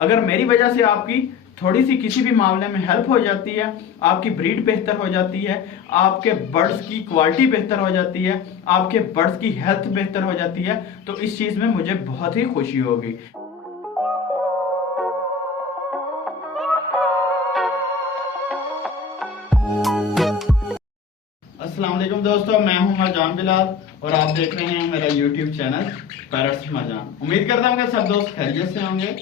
अगर मेरी वजह से आपकी थोड़ी सी किसी भी मामले में हेल्प हो जाती है, आपकी ब्रीड बेहतर हो जाती है, आपके बर्ड्स की क्वालिटी बेहतर हो जाती है, आपके बर्ड्स की हेल्थ बेहतर हो जाती है, तो इस चीज़ में मुझे बहुत ही खुशी होगी। अस्सलाम वालेकुम दोस्तों, मैं हूं मरजान बिलाल और आप देख रहे हैं मेरा यूट्यूब चैनल पैरट्स मरजान। उम्मीद करता हूं कि सब दोस्त खैरियत से होंगे।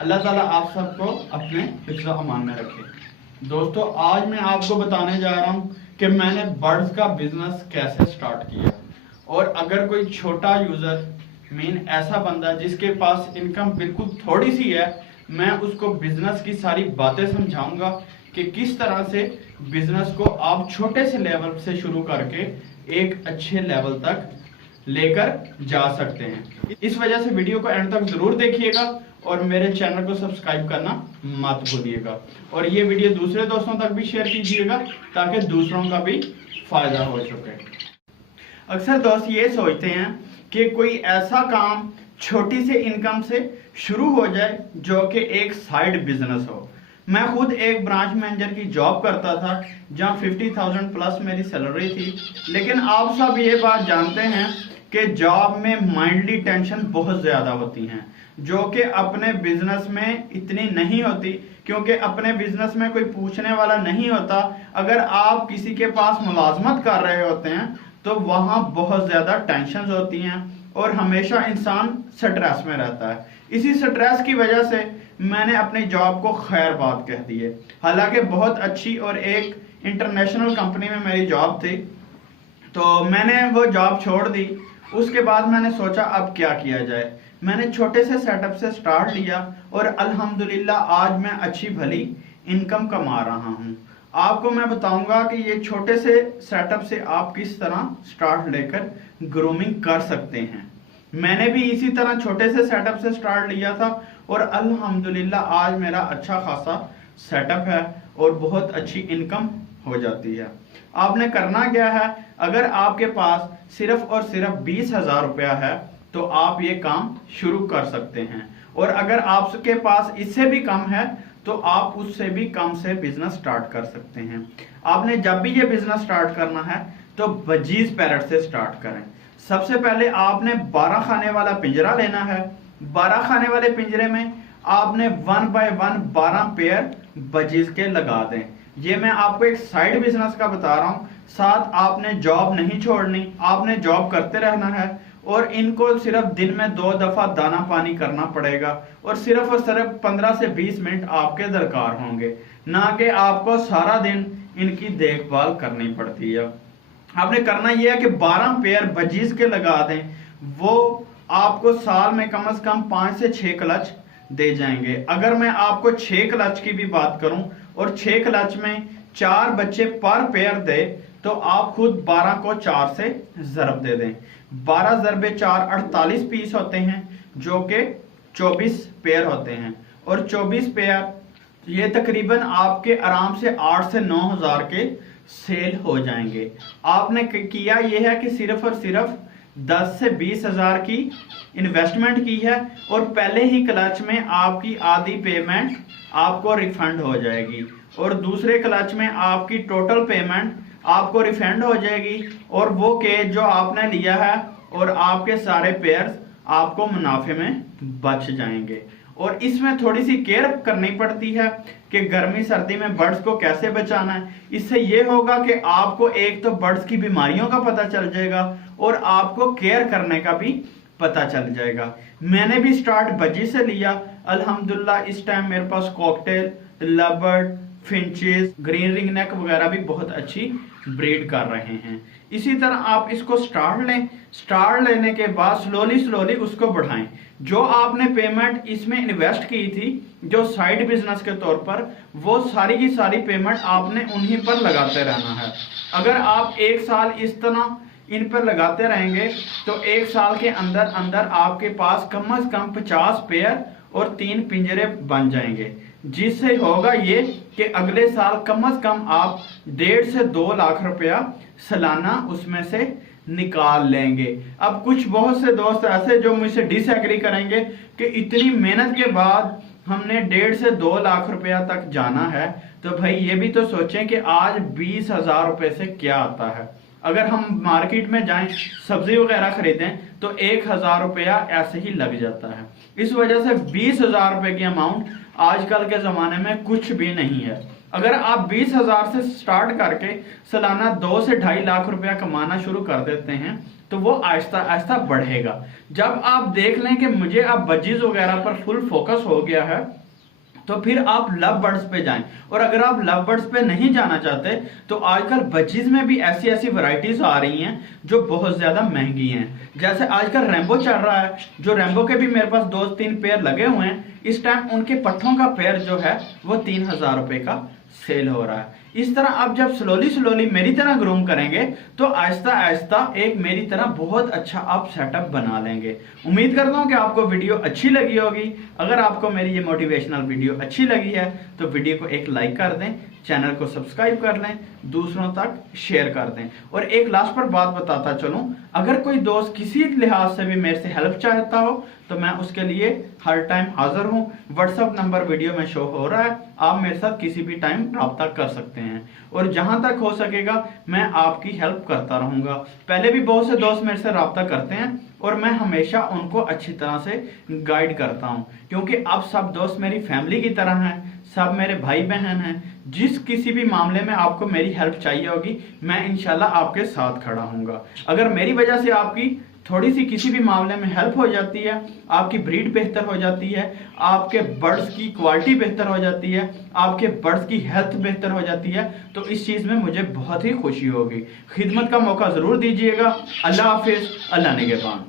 अल्लाह ताला आप सबको अपने हिफ्ज़ अमान में रखे। दोस्तों, आज मैं आपको बताने जा रहा हूं कि मैंने बर्ड्स का बिजनेस कैसे स्टार्ट किया। और अगर कोई छोटा यूज़र ऐसा बंदा जिसके पास इनकम बिल्कुल थोड़ी सी है, मैं उसको बिजनेस की सारी बातें समझाऊंगा कि किस तरह से बिजनेस को आप छोटे से लेवल से शुरू करके एक अच्छे लेवल तक लेकर जा सकते हैं। इस वजह से वीडियो को एंड तक जरूर देखिएगा और मेरे चैनल को सब्सक्राइब करना मत भूलिएगा। और ये वीडियो दूसरे दोस्तों तक भी शेयर कीजिएगा ताकि दूसरों का भी फायदा हो सके। अक्सर दोस्त ये सोचते हैं कि कोई ऐसा काम छोटी से इनकम से शुरू हो जाए जो कि एक साइड बिजनेस हो। मैं खुद एक ब्रांच मैनेजर की जॉब करता था जहां 50,000 प्लस मेरी सैलरी थी, लेकिन आप सब ये बात जानते हैं कि जॉब में माइंडली टेंशन बहुत ज़्यादा होती हैं जो कि अपने बिजनेस में इतनी नहीं होती, क्योंकि अपने बिजनेस में कोई पूछने वाला नहीं होता। अगर आप किसी के पास मुलाजमत कर रहे होते हैं तो वहाँ बहुत ज़्यादा टेंशन होती हैं और हमेशा इंसान स्ट्रेस में रहता है। इसी स्ट्रेस की वजह से मैंने अपनी जॉब को खैर बात कह दी है। हालांकि बहुत अच्छी और एक इंटरनेशनल कंपनी में मेरी जॉब थी, तो मैंने वो जॉब छोड़ दी। उसके बाद मैंने सोचा अब क्या किया जाए। मैंने छोटे से सेटअप से स्टार्ट लिया और अल्हम्दुलिल्लाह आज मैं अच्छी भली इनकम कमा रहा हूँ। आपको मैं बताऊंगा कि ये छोटे से सेटअप से आप किस तरह स्टार्ट लेकर ग्रूमिंग कर सकते हैं। मैंने भी इसी तरह छोटे से सेटअप से स्टार्ट लिया था और अल्हम्दुलिल्लाह आज मेरा अच्छा खासा सेटअप है और बहुत अच्छी इनकम हो जाती है। आपने करना क्या है, अगर आपके पास सिर्फ और सिर्फ 20,000 रुपया है तो आप ये काम शुरू कर सकते हैं। और अगर आपके पास इससे भी कम है तो आप उससे भी कम से बिजनेस स्टार्ट कर सकते हैं। आपने जब भी ये बिजनेस स्टार्ट करना है तो बजीज पैरट से स्टार्ट करें। सबसे पहले आपने 12 खाने वाला पिंजरा लेना है। 12 खाने वाले पिंजरे में आपने 1 बाय 1 12 पेयर बजीज के लगा दें। ये मैं आपको एक साइड बिजनेस का बता रहा हूँ। साथ आपने जॉब नहीं छोड़नी, आपने जॉब करते रहना है और इनको सिर्फ दिन में 2 दफा दाना पानी करना पड़ेगा और सिर्फ 15 से 20 मिनट आपके दरकार होंगे, ना कि आपको सारा दिन इनकी देखभाल करनी पड़ती है। आपने करना यह है कि 12 पेयर बजीज के लगा दें। वो आपको साल में कम से कम 5 से 6 क्लच दे जाएंगे। अगर मैं आपको 6 क्लच की भी बात करूं और 6 क्लच में 4 बच्चे पर पेयर दे तो आप खुद 12 को 4 से जरब दे दें। 12 ज़रबे 4 48 पीस होते हैं जो कि 24 पेयर होते हैं और 24 पेयर ये तकरीबन आपके आराम से 8 से 9 हज़ार के सेल हो जाएंगे। आपने किया यह है कि सिर्फ और सिर्फ 10 से 20 हज़ार की इन्वेस्टमेंट की है और पहले ही क्लच में आपकी आधी पेमेंट आपको रिफंड हो जाएगी और दूसरे क्लच में आपकी टोटल पेमेंट आपको रिफंड हो जाएगी और वो केज जो आपने लिया है और आपके सारे पेयर्स आपको मुनाफे में बच जाएंगे। और इसमें थोड़ी सी केयर करनी पड़ती है कि गर्मी सर्दी में बर्ड्स को कैसे बचाना है। इससे ये होगा कि आपको एक तो बर्ड्स की बीमारियों का पता चल जाएगा और आपको केयर करने का भी पता चल जाएगा। मैंने भी स्टार्ट बजी से लिया। अल्हम्दुलिल्लाह इस टाइम मेरे पास cockatiel, lovebird, finches, green ring neck वगैरह भी बहुत अच्छी ब्रीड कर रहे हैं। इसी तरह आप इसको स्टार्ट लें। स्टार्ट लेने के बाद स्लोली उसको बढ़ाएं। जो आपने पेमेंट इसमें इन्वेस्ट की थी जो साइड बिजनेस के तौर पर, वो सारी की सारी पेमेंट आपने उन्हीं पर लगाते रहना है। अगर आप 1 साल इस तरह इन पर लगाते रहेंगे तो 1 साल के अंदर अंदर आपके पास कम से कम 50 पेयर और 3 पिंजरे बन जाएंगे, जिससे होगा ये कि अगले साल कम से कम आप 1.5 से 2 लाख रुपया सालाना उसमें से निकाल लेंगे। अब कुछ बहुत से दोस्त ऐसे जो मुझसे डिसएग्री करेंगे कि इतनी मेहनत के बाद हमने 1.5 से 2 लाख रुपया तक जाना है, तो भाई ये भी तो सोचें कि आज 20,000 रुपए से क्या आता है। अगर हम मार्केट में जाएं सब्जी वगैरह खरीदें तो 1,000 रुपया ऐसे ही लग जाता है। इस वजह से 20,000 रुपए की अमाउंट आजकल के ज़माने में कुछ भी नहीं है। अगर आप 20,000 से स्टार्ट करके सालाना 2 से 2.5 लाख रुपया कमाना शुरू कर देते हैं तो वो आहिस्ता आहिस्ता बढ़ेगा। जब आप देख लें कि मुझे अब बजीज वगैरह पर फुल फोकस हो गया है तो फिर आप लव बर्ड्स पे जाएं। और अगर आप लव बर्ड्स पे नहीं जाना चाहते तो आजकल बजीज में भी ऐसी ऐसी वैरायटीज आ रही हैं जो बहुत ज्यादा महंगी हैं। जैसे आजकल रैम्बो चल रहा है, जो रैम्बो के भी मेरे पास 2-3 पेयर लगे हुए हैं। इस टाइम उनके पट्ठों का पेयर जो है वो 3,000 रुपए का सेल हो रहा है। इस तरह आप जब स्लोली मेरी तरह ग्रूम करेंगे तो आहिस्ता आहिस्ता एक मेरी तरह बहुत अच्छा आप सेटअप बना लेंगे। उम्मीद करता हूं कि आपको वीडियो अच्छी लगी होगी। अगर आपको मेरी ये मोटिवेशनल वीडियो अच्छी लगी है तो वीडियो को एक लाइक कर दें, चैनल को सब्सक्राइब कर लें, दूसरों तक शेयर कर दें। और एक लास्ट पर बात बताता चलूं, अगर कोई दोस्त किसी लिहाज से भी मेरे से हेल्प चाहता हो तो मैं उसके लिए हर टाइम हाजिर हूं। व्हाट्सएप नंबर वीडियो में शो हो रहा है, आप मेरे साथ किसी भी टाइम रब्ता कर सकते हैं और जहां तक हो सकेगा मैं आपकी हेल्प करता रहूंगा। पहले भी बहुत से दोस्त मेरे से रब्ता करते हैं और मैं हमेशा उनको अच्छी तरह से गाइड करता हूं, क्योंकि अब सब दोस्त मेरी फैमिली की तरह हैं, सब मेरे भाई बहन हैं। जिस किसी भी मामले में आपको मेरी हेल्प चाहिए होगी मैं इंशाल्लाह आपके साथ खड़ा हूंगा। अगर मेरी वजह से आपकी थोड़ी सी किसी भी मामले में हेल्प हो जाती है, आपकी ब्रीड बेहतर हो जाती है, आपके बर्ड्स की क्वालिटी बेहतर हो जाती है, आपके बर्ड्स की हेल्थ बेहतर हो जाती है, तो इस चीज में मुझे बहुत ही खुशी होगी। खिदमत का मौका जरूर दीजिएगा। अल्लाह हाफिज, अल्लाह निगहबान।